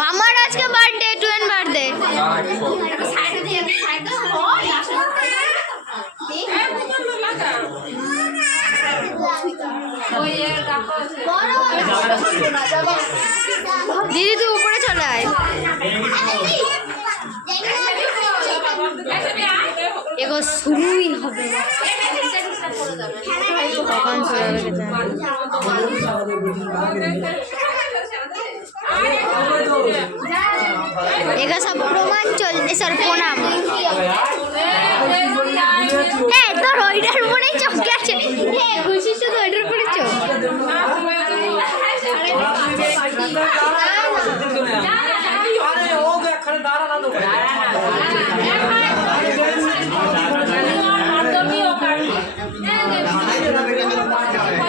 মামার আজকে birthday Twain birthday দিদি তুই উপরে চলে আয় এগো শুরুই হবে জানে। এগো সব প্রমাণ চলতে সর প্রণাম। হ্যাঁ তোর ওইটার উপরেই চোখ গেছে হ্যাঁ খুশি শুধু ওইটার উপরে চোখ।